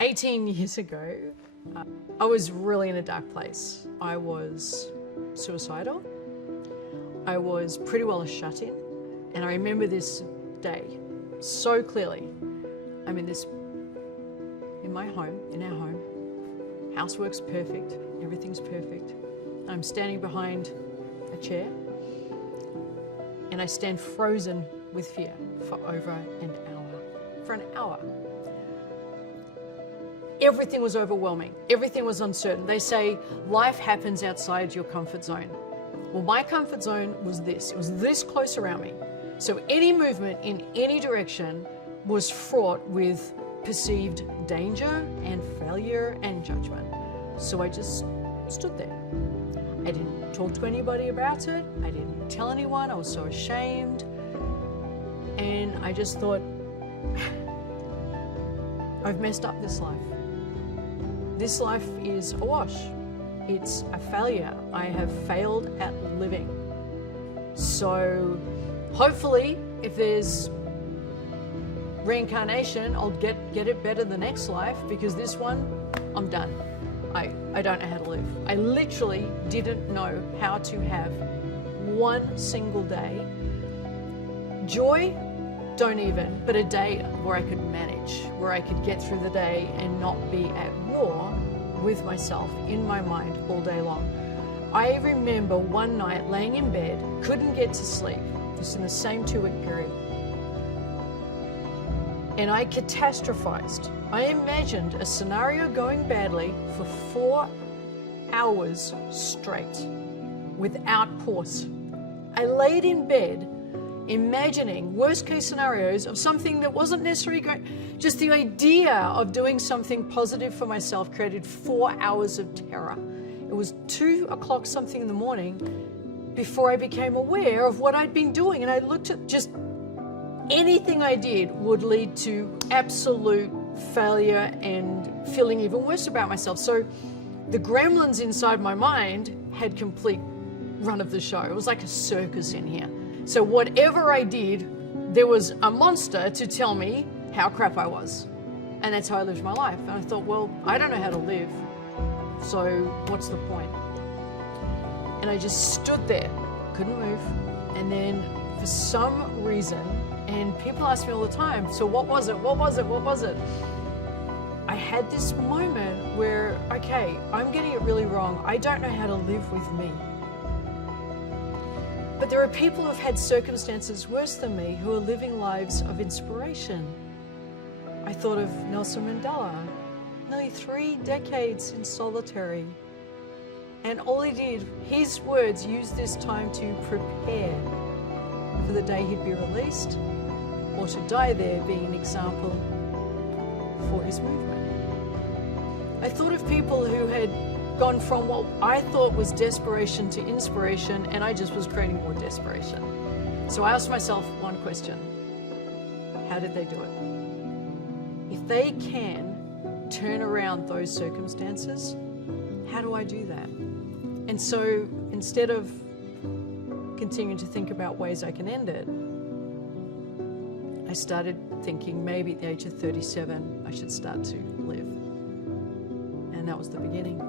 18 years ago, I was really in a dark place. I was suicidal. I was pretty well a shut-in. And I remember this day so clearly. I'm in my home, in our home. Housework's perfect. Everything's perfect. I'm standing behind a chair. And I stand frozen with fear for over an hour. For an hour. Everything was overwhelming. Everything was uncertain. They say life happens outside your comfort zone. Well, my comfort zone was this. It was this close around me. So any movement in any direction was fraught with perceived danger and failure and judgment. So I just stood there. I didn't talk to anybody about it. I didn't tell anyone. I was so ashamed. And I just thought, I've messed up this life. This life is a wash. It's a failure. I have failed at living. So hopefully, if there's reincarnation, I'll get it better the next life, because this one, I'm done. I don't know how to live. I literally didn't know how to have one single day. Joy, don't even, but a day where I could manage, where I could get through the day and not be at war with myself in my mind all day long. I remember one night laying in bed, couldn't get to sleep, just in the same 2-week period. And I catastrophized. I imagined a scenario going badly for 4 hours straight, without pause. I laid in bed imagining worst case scenarios of something that wasn't necessarily going. Just the idea of doing something positive for myself created 4 hours of terror. It was 2 o'clock something in the morning before I became aware of what I'd been doing. And I looked at just anything I did would lead to absolute failure and feeling even worse about myself. So the gremlins inside my mind had complete run of the show. It was like a circus in here. So whatever I did, there was a monster to tell me how crap I was. And that's how I lived my life. And I thought, well, I don't know how to live, so what's the point? And I just stood there, couldn't move. And then for some reason, and people ask me all the time, so what was it? What was it? What was it? I had this moment where, okay, I'm getting it really wrong. I don't know how to live with me. But there are people who have had circumstances worse than me who are living lives of inspiration. I thought of Nelson Mandela, nearly 3 decades in solitary. And all he did, his words used this time to prepare for the day he'd be released, or to die there, being an example for his movement. I thought of people who had gone from what I thought was desperation to inspiration, and I just was creating more desperation. So I asked myself one question: how did they do it? If they can turn around those circumstances, how do I do that? And so instead of continuing to think about ways I can end it, I started thinking maybe at the age of 37 I should start to live. And that was the beginning.